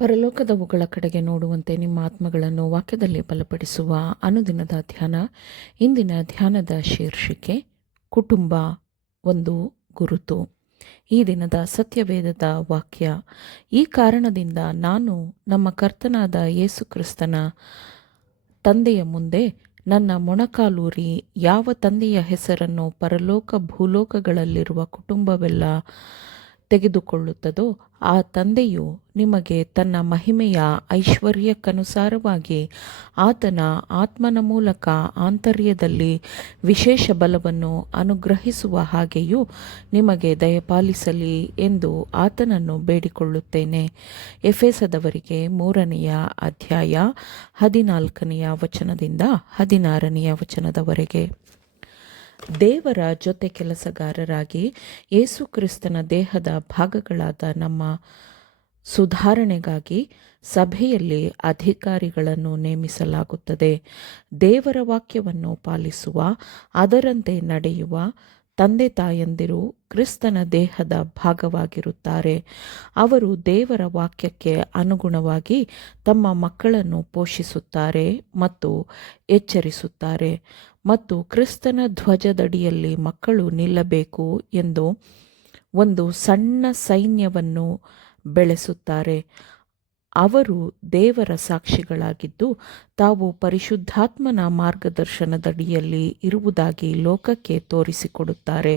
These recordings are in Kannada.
ಪರಲೋಕದವುಗಳ ಕಡೆಗೆ ನೋಡುವಂತೆ ನಿಮ್ಮ ಆತ್ಮಗಳನ್ನು ವಾಕ್ಯದಲ್ಲಿ ಬಲಪಡಿಸುವ ಅನುದಿನದ ಧ್ಯಾನ. ಇಂದಿನ ಧ್ಯಾನದ ಶೀರ್ಷಿಕೆ ಕುಟುಂಬ ಒಂದು ಗುರುತು. ಈ ದಿನದ ಸತ್ಯವೇದದ ವಾಕ್ಯ: ಈ ಕಾರಣದಿಂದ ನಾನು ನಮ್ಮ ಕರ್ತನಾದ ಯೇಸು ಕ್ರಿಸ್ತನ ತಂದೆಯ ಮುಂದೆ ನನ್ನ ಮೊಣಕಾಲೂರಿ ಯಾವ ತಂದೆಯ ಹೆಸರನ್ನು ಪರಲೋಕ ಭೂಲೋಕಗಳಲ್ಲಿರುವ ಕುಟುಂಬವೆಲ್ಲ ತೆಗೆದುಕೊಳ್ಳುತ್ತದೋ ಆ ತಂದೆಯು ನಿಮಗೆ ತನ್ನ ಮಹಿಮೆಯ ಐಶ್ವರ್ಯಕ್ಕನುಸಾರವಾಗಿ ಆತನ ಆತ್ಮನ ಮೂಲಕ ಆಂತರ್ಯದಲ್ಲಿ ವಿಶೇಷ ಬಲವನ್ನು ಅನುಗ್ರಹಿಸುವ ಹಾಗೆಯೂ ನಿಮಗೆ ದಯಪಾಲಿಸಲಿ ಎಂದು ಆತನನ್ನು ಬೇಡಿಕೊಳ್ಳುತ್ತೇನೆ. ಎಫೆಸದವರಿಗೆ 3ನೇ ಅಧ್ಯಾಯ 14ನೇ ವಚನದಿಂದ 16ನೇ ವಚನದವರೆಗೆ. ದೇವರ ಜೊತೆ ಕೆಲಸಗಾರರಾಗಿ ಯೇಸು ಕ್ರಿಸ್ತನ ದೇಹದ ಭಾಗಗಳಾದ ನಮ್ಮ ಸುಧಾರಣೆಗಾಗಿ ಸಭೆಯಲ್ಲಿ ಅಧಿಕಾರಿಗಳನ್ನು ನೇಮಿಸಲಾಗುತ್ತದೆ. ದೇವರ ವಾಕ್ಯವನ್ನು ಪಾಲಿಸುವ, ಅದರಂತೆ ನಡೆಯುವ ತಂದೆ ತಾಯಂದಿರು ಕ್ರಿಸ್ತನ ದೇಹದ ಭಾಗವಾಗಿರುತ್ತಾರೆ. ಅವರು ದೇವರ ವಾಕ್ಯಕ್ಕೆ ಅನುಗುಣವಾಗಿ ತಮ್ಮ ಮಕ್ಕಳನ್ನು ಪೋಷಿಸುತ್ತಾರೆ ಮತ್ತು ಎಚ್ಚರಿಸುತ್ತಾರೆ ಮತ್ತು ಕ್ರಿಸ್ತನ ಧ್ವಜದಡಿಯಲ್ಲಿ ಮಕ್ಕಳು ನಿಲ್ಲಬೇಕು ಎಂದು ಒಂದು ಸಣ್ಣ ಸೈನ್ಯವನ್ನು ಬೆಳೆಸುತ್ತಾರೆ. ಅವರು ದೇವರ ಸಾಕ್ಷಿಗಳಾಗಿದ್ದು ತಾವು ಪರಿಶುದ್ಧಾತ್ಮನ ಮಾರ್ಗದರ್ಶನದಡಿಯಲ್ಲಿ ಇರುವುದಾಗಿ ಲೋಕಕ್ಕೆ ತೋರಿಸಿಕೊಡುತ್ತಾರೆ.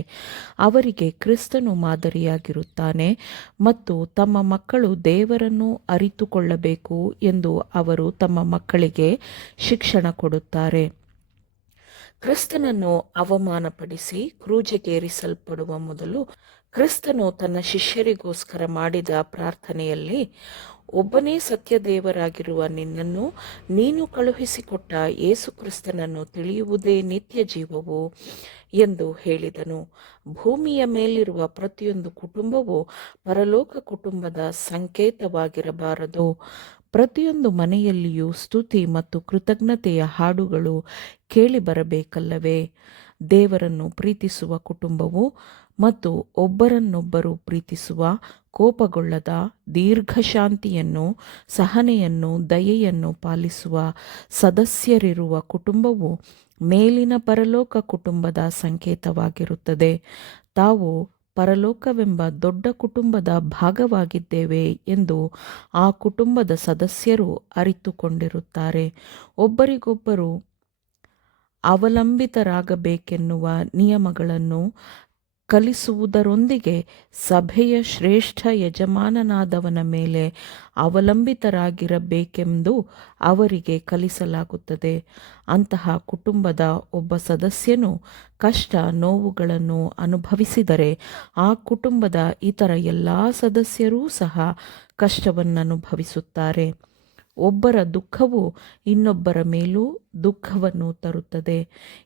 ಅವರಿಗೆ ಕ್ರಿಸ್ತನು ಮಾದರಿಯಾಗಿರುತ್ತಾನೆ ಮತ್ತು ತಮ್ಮ ಮಕ್ಕಳು ದೇವರನ್ನು ಅರಿತುಕೊಳ್ಳಬೇಕು ಎಂದು ಅವರು ತಮ್ಮ ಮಕ್ಕಳಿಗೆ ಶಿಕ್ಷಣ ಕೊಡುತ್ತಾರೆ. ಕ್ರಿಸ್ತನನ್ನು ಅವಮಾನಪಡಿಸಿ ಕ್ರೂಜೆಗೇರಿಸಲ್ಪಡುವ ಮೊದಲು ಕ್ರಿಸ್ತನು ತನ್ನ ಶಿಷ್ಯರಿಗೋಸ್ಕರ ಮಾಡಿದ ಪ್ರಾರ್ಥನೆಯಲ್ಲಿ, ಒಬ್ಬನೇ ಸತ್ಯದೇವರಾಗಿರುವ ನಿನ್ನನ್ನು ನೀನು ಕಳುಹಿಸಿಕೊಟ್ಟ ಯೇಸು ಕ್ರಿಸ್ತನನ್ನು ತಿಳಿಯುವುದೇ ನಿತ್ಯ ಜೀವವು ಎಂದು ಹೇಳಿದನು. ಭೂಮಿಯ ಮೇಲಿರುವ ಪ್ರತಿಯೊಂದು ಕುಟುಂಬವೂ ಪರಲೋಕ ಕುಟುಂಬದ ಸಂಕೇತವಾಗಿರಬಾರದು. ಪ್ರತಿಯೊಂದು ಮನೆಯಲ್ಲಿಯೂ ಸ್ತುತಿ ಮತ್ತು ಕೃತಜ್ಞತೆಯ ಹಾಡುಗಳು ಕೇಳಿಬರಬೇಕಲ್ಲವೇ? ದೇವರನ್ನು ಪ್ರೀತಿಸುವ ಕುಟುಂಬವು ಮತ್ತು ಒಬ್ಬರನ್ನೊಬ್ಬರು ಪ್ರೀತಿಸುವ, ಕೋಪಗೊಳ್ಳದ, ದೀರ್ಘಶಾಂತಿಯನ್ನು, ಸಹನೆಯನ್ನು, ದಯೆಯನ್ನು ಪಾಲಿಸುವ ಸದಸ್ಯರಿರುವ ಕುಟುಂಬವು ಮೇಲಿನ ಪರಲೋಕ ಕುಟುಂಬದ ಸಂಕೇತವಾಗಿರುತ್ತದೆ. ತಾವು ಪರಲೋಕವೆಂಬ ದೊಡ್ಡ ಕುಟುಂಬದ ಭಾಗವಾಗಿದ್ದೇವೆ ಎಂದು ಆ ಕುಟುಂಬದ ಸದಸ್ಯರು ಅರಿತುಕೊಂಡಿರುತ್ತಾರೆ. ಒಬ್ಬರಿಗೊಬ್ಬರು ಅವಲಂಬಿತರಾಗಬೇಕೆನ್ನುವ ನಿಯಮಗಳನ್ನು ಕಲಿಸುವುದರೊಂದಿಗೆ ಸಭೆಯ ಶ್ರೇಷ್ಠ ಯಜಮಾನನಾದವನ ಮೇಲೆ ಅವಲಂಬಿತರಾಗಿರಬೇಕೆಂದು ಅವರಿಗೆ ಕಲಿಸಲಾಗುತ್ತದೆ. ಅಂತಹ ಕುಟುಂಬದ ಒಬ್ಬ ಸದಸ್ಯನು ಕಷ್ಟ ನೋವುಗಳನ್ನು ಅನುಭವಿಸಿದರೆ ಆ ಕುಟುಂಬದ ಇತರ ಎಲ್ಲ ಸದಸ್ಯರೂ ಸಹ ಕಷ್ಟವನ್ನನುಭವಿಸುತ್ತಾರೆ. ಒಬ್ಬರ ದುಃಖವು ಇನ್ನೊಬ್ಬರ ಮೇಲೂ ದುಃಖವನ್ನು ತರುತ್ತದೆ.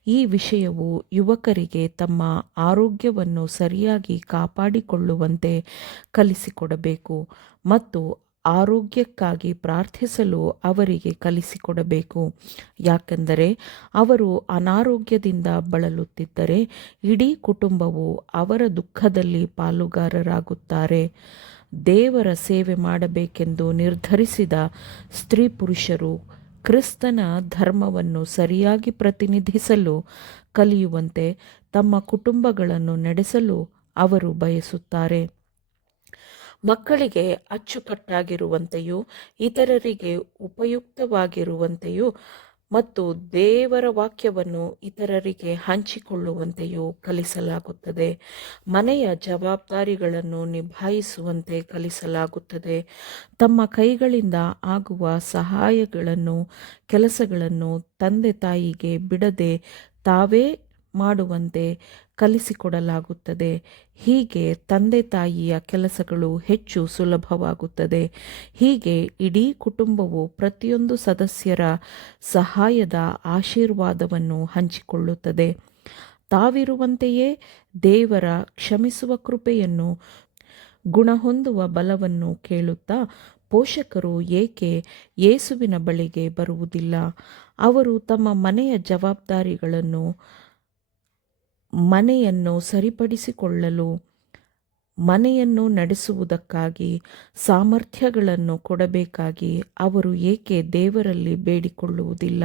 ಈ ವಿಷಯವು ಯುವಕರಿಗೆ ತಮ್ಮ ಆರೋಗ್ಯವನ್ನು ಸರಿಯಾಗಿ ಕಾಪಾಡಿಕೊಳ್ಳುವಂತೆ ಕಲಿಸಿಕೊಡಬೇಕು ಮತ್ತು ಆರೋಗ್ಯಕ್ಕಾಗಿ ಪ್ರಾರ್ಥಿಸಲು ಅವರಿಗೆ ಕಲಿಸಿಕೊಡಬೇಕು. ಯಾಕೆಂದರೆ ಅವರು ಅನಾರೋಗ್ಯದಿಂದ ಬಳಲುತ್ತಿದ್ದರೆ ಇಡೀ ಕುಟುಂಬವು ಅವರ ದುಃಖದಲ್ಲಿ ಪಾಲುಗಾರರಾಗುತ್ತಾರೆ. ದೇವರ ಸೇವೆ ಮಾಡಬೇಕೆಂದು ನಿರ್ಧರಿಸಿದ ಸ್ತ್ರೀ ಪುರುಷರು ಕ್ರಿಸ್ತನ ಧರ್ಮವನ್ನು ಸರಿಯಾಗಿ ಪ್ರತಿನಿಧಿಸಲು ಕಲಿಯುವಂತೆ ತಮ್ಮ ಕುಟುಂಬಗಳನ್ನು ನಡೆಸಲು ಅವರು ಬಯಸುತ್ತಾರೆ. ಮಕ್ಕಳಿಗೆ ಅಚ್ಚುಕಟ್ಟಾಗಿರುವಂತೆಯೂ ಇತರರಿಗೆ ಉಪಯುಕ್ತವಾಗಿರುವಂತೆಯೂ ಮತ್ತು ದೇವರ ವಾಕ್ಯವನ್ನು ಇತರರಿಗೆ ಹಂಚಿಕೊಳ್ಳುವಂತೆಯೂ ಕಲಿಸಲಾಗುತ್ತದೆ. ಮನೆಯ ಜವಾಬ್ದಾರಿಗಳನ್ನು ನಿಭಾಯಿಸುವಂತೆ ಕಲಿಸಲಾಗುತ್ತದೆ. ತಮ್ಮ ಕೈಗಳಿಂದ ಆಗುವ ಸಹಾಯಗಳನ್ನು ಕೆಲಸಗಳನ್ನು ತಂದೆ ತಾಯಿಗೆ ಬಿಡದೆ ತಾವೇ ಮಾಡುವಂತೆ ಕಲಿಸಿಕೊಡಲಾಗುತ್ತದೆ. ಹೀಗೆ ತಂದೆ ತಾಯಿಯ ಕೆಲಸಗಳು ಹೆಚ್ಚು ಸುಲಭವಾಗುತ್ತದೆ. ಹೀಗೆ ಇಡೀ ಕುಟುಂಬವು ಪ್ರತಿಯೊಂದು ಸದಸ್ಯರ ಸಹಾಯದ ಆಶೀರ್ವಾದವನ್ನು ಹಂಚಿಕೊಳ್ಳುತ್ತದೆ. ತಾವಿರುವಂತೆಯೇ ದೇವರ ಕ್ಷಮಿಸುವ ಕೃಪೆಯನ್ನು, ಗುಣಹೊಂದುವ ಬಲವನ್ನು ಕೇಳುತ್ತಾ ಪೋಷಕರು ಏಕೆ ಯೇಸುವಿನ ಬಳಿಗೆ ಬರುವುದಿಲ್ಲ? ಅವರು ತಮ್ಮ ಮನೆಯ ಜವಾಬ್ದಾರಿಗಳನ್ನು, ಮನೆಯನ್ನು ಸರಿಪಡಿಸಿಕೊಳ್ಳಲು ಮನೆಯನ್ನು ನಡೆಸುವುದಕ್ಕಾಗಿ ಸಾಮರ್ಥ್ಯಗಳನ್ನು ಕೊಡಬೇಕಾಗಿ ಅವರು ಏಕೆ ದೇವರಲ್ಲಿ ಬೇಡಿಕೊಳ್ಳುವುದಿಲ್ಲ?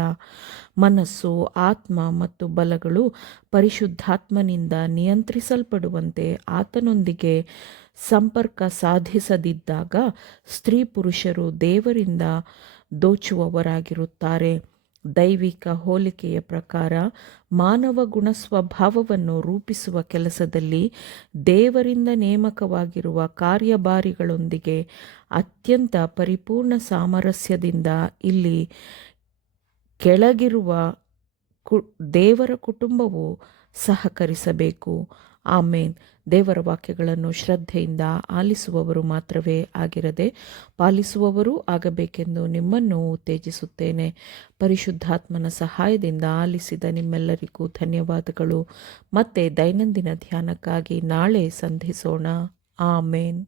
ಮನಸ್ಸು, ಆತ್ಮ ಮತ್ತು ಬಲಗಳು ಪರಿಶುದ್ಧಾತ್ಮನಿಂದ ನಿಯಂತ್ರಿಸಲ್ಪಡುವಂತೆ ಆತನೊಂದಿಗೆ ಸಂಪರ್ಕ ಸಾಧಿಸದಿದ್ದಾಗ ಸ್ತ್ರೀ ಪುರುಷರು ದೇವರಿಂದ ದೋಚುವವರಾಗಿರುತ್ತಾರೆ. ದೈವಿಕ ಹೋಲಿಕೆಯ ಪ್ರಕಾರ ಮಾನವ ಗುಣ ಸ್ವಭಾವವನ್ನು ರೂಪಿಸುವ ಕೆಲಸದಲ್ಲಿ ದೇವರಿಂದ ನೇಮಕವಾಗಿರುವ ಕಾರ್ಯಭಾರಿಗಳೊಂದಿಗೆ ಅತ್ಯಂತ ಪರಿಪೂರ್ಣ ಸಾಮರಸ್ಯದಿಂದ ಇಲ್ಲಿ ಕೆಳಗಿರುವ ದೇವರ ಕುಟುಂಬವು ಸಹಕರಿಸಬೇಕು. ಆಮೇನ್. ದೇವರ ವಾಕ್ಯಗಳನ್ನು ಶ್ರದ್ಧೆಯಿಂದ ಆಲಿಸುವವರು ಮಾತ್ರವೇ ಆಗಿರದೆ ಪಾಲಿಸುವವರೂ ಆಗಬೇಕೆಂದು ನಿಮ್ಮನ್ನು ಉತ್ತೇಜಿಸುತ್ತೇನೆ. ಪರಿಶುದ್ಧಾತ್ಮನ ಸಹಾಯದಿಂದ ಆಲಿಸಿದ ನಿಮ್ಮೆಲ್ಲರಿಗೂ ಧನ್ಯವಾದಗಳು. ಮತ್ತೆ ದೈನಂದಿನ ಧ್ಯಾನಕ್ಕಾಗಿ ನಾಳೆ ಸಂಧಿಸೋಣ. ಆಮೇನ್.